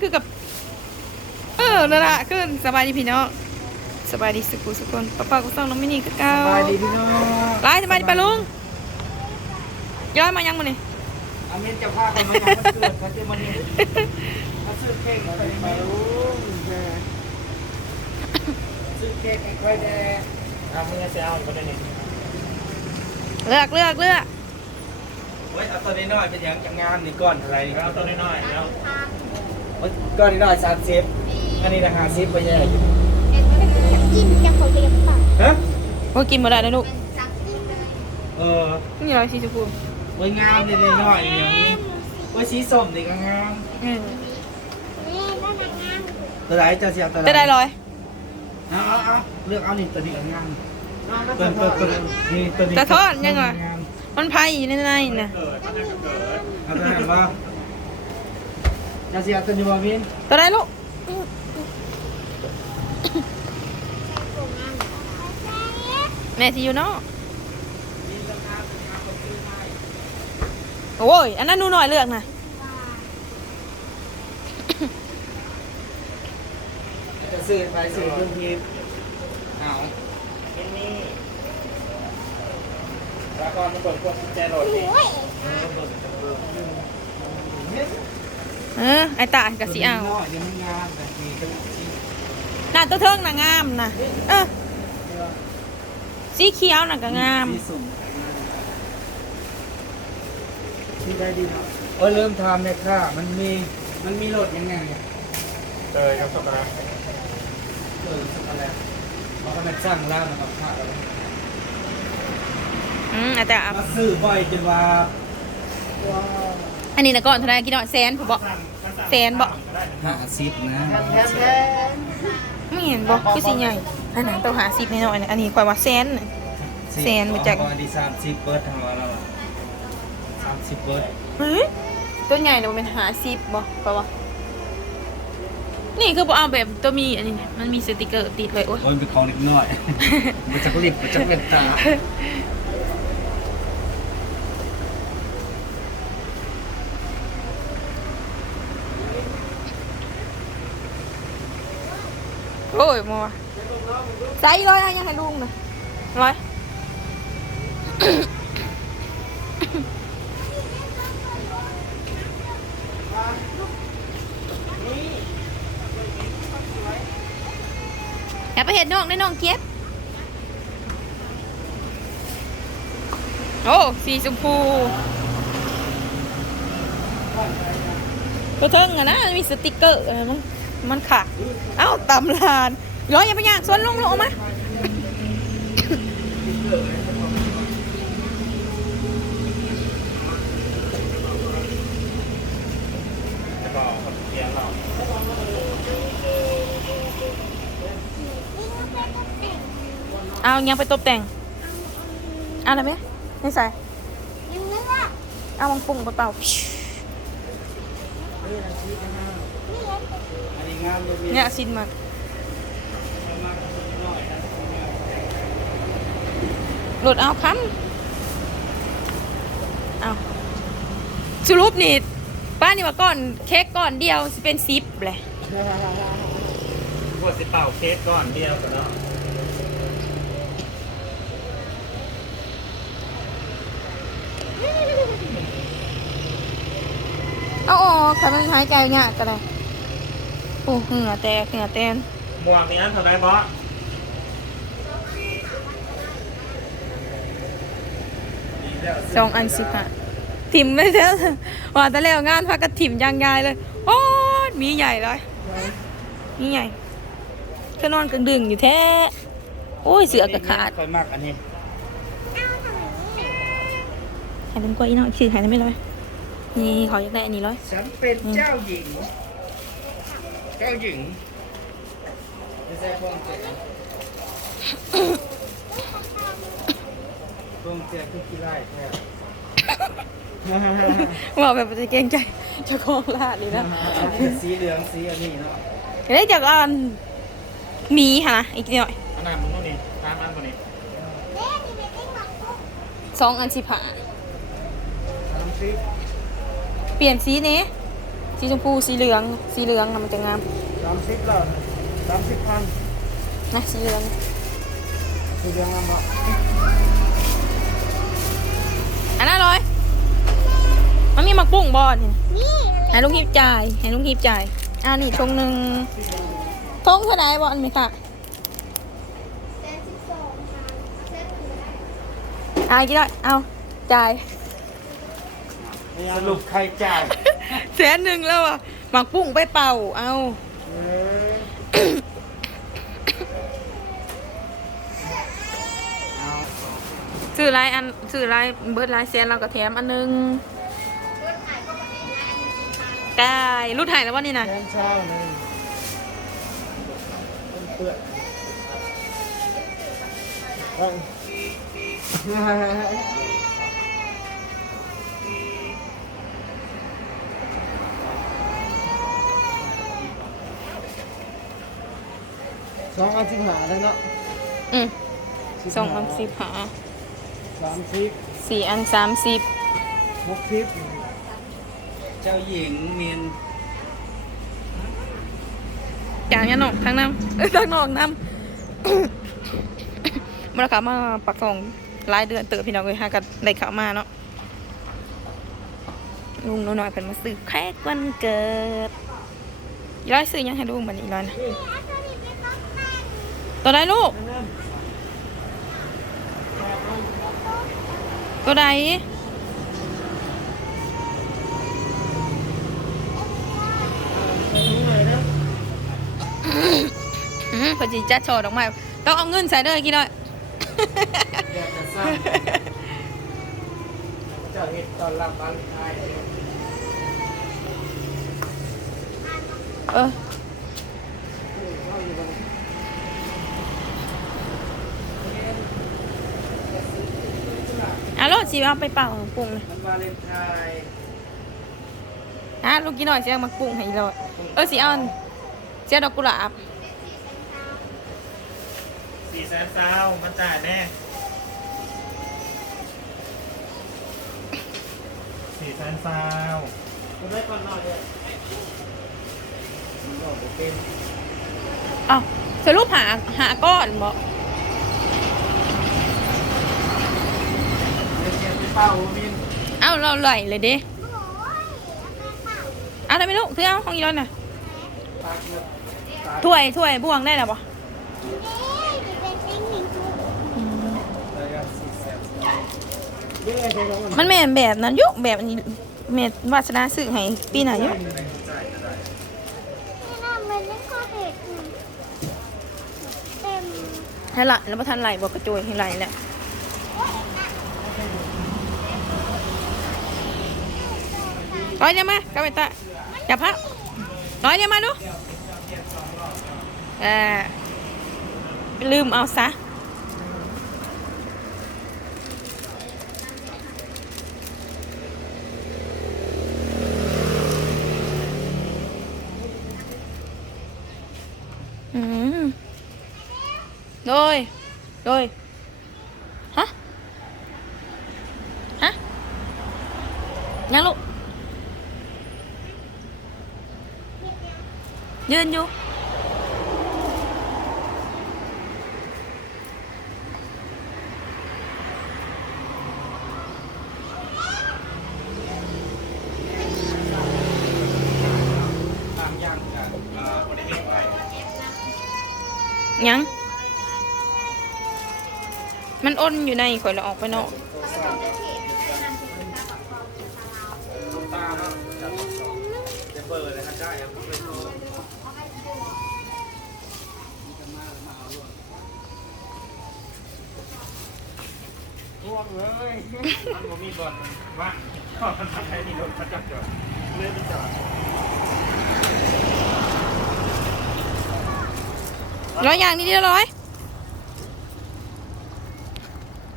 คือกับ เออนั่นละขึ้นสบายดีพี่น้องสบายดีสุขุสุขคนป้าป้าก็ส่องน้องมินี่คือเก่าสบายดีพี่น้องไล่สบายดีปะลุงย้อยมายังมาเนี่ยอาเมนจะพากันมายังวันเกิดเขาจะมาเนี่ยเขาซื้อเค้กไปมาลุงซื้อเค้กให้ใครแน่ทำเมื่อเช้าก็ได้เนี่ยเลือกเลือกเลือกเฮ้ยเอาตัวน้อยๆเป็นยังจังงามนี่ก้อนอะไรนี่ก็เอาตัวน้อยๆแล้วเฮ้ย ก้อนน้อยๆสามสิบอันนี้ราคาสิบไปแย่อยู่จิ้มจะขอเรียกป่ะฮะโอ้ยกินมาได้แล้วลูกจับจิ้มเลยเออนี่ร้อยสี่สิบพูเฮ้ยงามเลยน้อยๆอย่างนี้เฮ้ยสีส้มนี่ก็งามเออนี่ก็นางงามตัวไหนจะเสียตัวไหนจะได้ร้อยเอาเอาเอาเลือกเอานี่ตัวนี้ก็งามตัวตัวตัวนี่ตัวนี้แต่ทอดยังไงงามมันไพ่อยู่ในในน่ะเอาตัวไหนบ้าง จะเสียตัวนี้บ่มินตัวได้ลูกแม่ที่อยู่เนาะโอ้ย อันนั้นหนูหน่อยเลือกนะจะซื้อไปซื้อเครื่องพิมพ์เอาที่นี่แล้วก็มันเปิดพวกกุญแจรถนี่โอ้ย เออไอ้ตากับสีเอาน้อยเดี๋ยวมันงามแต่นี่ก็สีน่าตัวเทิงน่ะงามน่ะเออสีเขียวน่ะก็งามสีสุ่มที่ได้ดีเนาะเออเริ่มทำเนี่ยค่ะ มันมีมันมีรถยังไงเนี่ยเออครับสตาร์เออสักอะไรเขาก็มาสร้างร้านมาขายแล้วอืมไอ้ตาเอามาซื้อบ่อยจนว่าว้าว อันนี้นะก่อนเท่าไหรกี่ดอกแสนผมบอกแสนบอกห้าสิบนะไม่เห็นบอกคือสิใหญ่อันนั้นต้องหาสิบแน่นอนอันนี้คอยว่าแสนน่ะแสนมาจากดีสามสิบเบิร์ดทางเราแล้วสามสิบเบิร์ดเฮ้ยตัวใหญ่เนี่ยมันเป็นหาสิบบอกแปลว่านี่คือบอกเอาแบบตัวมีอันนี้เนี่ยมันมีสติกเกอร์ติดเลยโอ้ยโอ้ยเป็นของเล็กน้อยมันจะกลิบมันจะเป็นตา โอ้ยมัวใส่ร้อยอะยังให้ลุงนะร้อยอย่าไปเห็นน้องได้น้องเก็บ โอ้ สีชมพูกระเทิงอะนะ มีสติกเกอร์อะไรมัน มันขาดเอ้าตำลานร้อยอย่าไปย่างสวนลุงลงออกมาจะเอายังไปตกแต่ง เอาอะไรไหมนี่ใส่เอามังปุ่งเปล่า อันนี้งามเลยมีๆเนี่ยสินมันหลุดเอาค้ำเอาสรุปนี่ป้านี่ว่าก้อนเค้กก้อนเดียวสิเป็นซิปเลยพวกสิเป่าเค้กก้อนเดียวกันเนาะเอาออกค่ะมันหายใจเนี่ยก็ได้ โอ้เหงื่อแตกเหงื่อแตนหมวกนี้อันเท่าไรบอสสองอันสิบห้าถิ่มไม่เท่าว่าแต่แล้วงานพักกระถิ่มยางยายเลย โอ้ยมีใหญ่เลยมีใหญ่ก็นอนกึ่งดึงอยู่แท้ โอ้ยเสือกระขาดคอยมากอันนี้หายเป็นกล้วยอีน้องชื่อหายได้ไหมร้อยนี่ขออยากได้อันนี้ร้อยฉันเป็นเจ้าหญิง เจ้าหญิงไม่ใช่พวงเจ๊พวงเจ๊คือกี่ไร่แท้บอกแบบจะเกรงใจเจะคล้าของลาดเลยนะสีเหลืองสีอันนี้เนาะได้จากอันหมีค่ะนะอีกหน่อยอันนั้นมึงนู่นนี่ตามอันคนนี้เด็กนี่เป็นเด็กหมักปุ๊บสองอันสิบห้าสามสิบเปลี่ยนสีนี้ สีชมพูสีเหลือง สีเหลืองน่ะมันจะงามสามสิบแล้วสามสิบพันนะสีเหลืองคือยังไงบ้างอันนั้นเลยมันมีหมักปุ้งบอลนี่นี่ให้ลุงฮิบจ่ายให้ลุงฮิบจ่ายอ่านี่ทงหนึ่งทงเท่าไหร่บอลไหมคะเซนสิบสองค่ะเซนหนึ่งได้เอากี่ได้เอาจ่าย สรุปใครจ่ายแสนหนึ่งแล้วอะหมักปุ้งไปเป่า เอาซื้อลายอันซื้อลายเบิร์ดลายแสนเราก็แถมอันหนึงกายรุ่นถ่ายแล้ววะนี่นะแทนเช้านึ่เปื่อยเอ้ย สองอันสิบหาเลยเนาะอืมสองอันสิบหาสามสิบสี่อันสามสิบหกสิบเจ้าหญิงมินอย่างนี้นอกทั้งน้ำเอ้ยทั้งนอกน้ำมาแล้วค่ะมาปักทองรายเดือนเติบพี่น้องเลยฮะกันได้ข่าวมาเนาะลุงหน้อยๆเพิ่นมาซื้อแค่วันเกิดอีร้อยซื้อยังให้ลุงบัดนี้อีร้อยนะ ตัวใดลูก ตัวใดอืมพอจีจัดโชว์ดอกไม้ต้องเอาเงินใส่เด้อกี่น้อยอยากจะสร้างเจ้าเห็ดตอนรับบางไทยเออ อะโลดสิเอาไปเป่าปรุงเลยมันวาเลนไทน์อะลูกกี่น้อยสิเอามาปรุงให้อีโลดเออสิเอาเสียดอกกุหลาบสี่แสนเศร้ามันจ่ายแน่สี่แสนเศร้าคุณได้ก่อนหน่อยเลยบอกบ่เป็นเอ้าสรุปหาหาก้อนบ่เรียนเรียนไปเป้ามินเอ้าเราไหลเลยเด้โอ้ยเอาไปเปล่าเอาได้ไหมลูกถือเอาของอีโลดน่ะปากเงินถ้วยถ้วยบวงได้แล้วบ่เด้จะเป็นติ้งหนึ่งทุกระยะสี่แสนเย้ใช่แล้วมันแม่นแบบนั้นอยุแบบอันนี้แม่วาสนาซื้อให้ปีหน้าอยุนี่น่ามันไม่ก็เห็ดหนึ่งเต็มให้ละแล้วบ่ทันไหลบ่กระโจยให้ไหลแหละร้อยเดียว มากลับไปตาจับพระร้อยเดียวมาดูเออลืมเอาซะอืมโดยโดยฮะ ฮะ ยังลูก ยืนอยู่ยัง มันอ้นอยู่ในข่อยเราออกไปนอกเนาะจะเปิดเลยครับได้ครับเปิดโทรร่ วงเลยมันบ่มีบอลว่างก็มันให้มีรถประจับจอดเลื่อนไปจอดร้อยอย่างนี้เรียบร้อย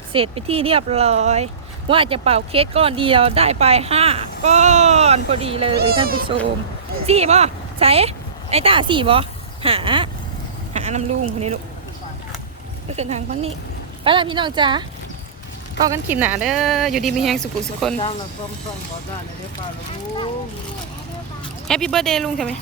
เสร็จไปที่เรียบร้อย ว่าจะเป่าเค้กก้อนเดียวได้ไปห้าก้อนพอดีเลยท่านผู้ชมสี่บ่ใส่ไอ้ตาสี่บ่หา หาน้ำลุงคนนี้ลูกไปเส้นทางฝั่งนี้ไปละพี่น้องจ้า อกันคลิปหนาเด้ออยู่ดีมีแหงสุขุสุขคนจ้างเราส้มส้มบอด้านในเรื่องปลาละบุ้งแฮปปี้เบิร์ดเดย์ลุงใช่ไหม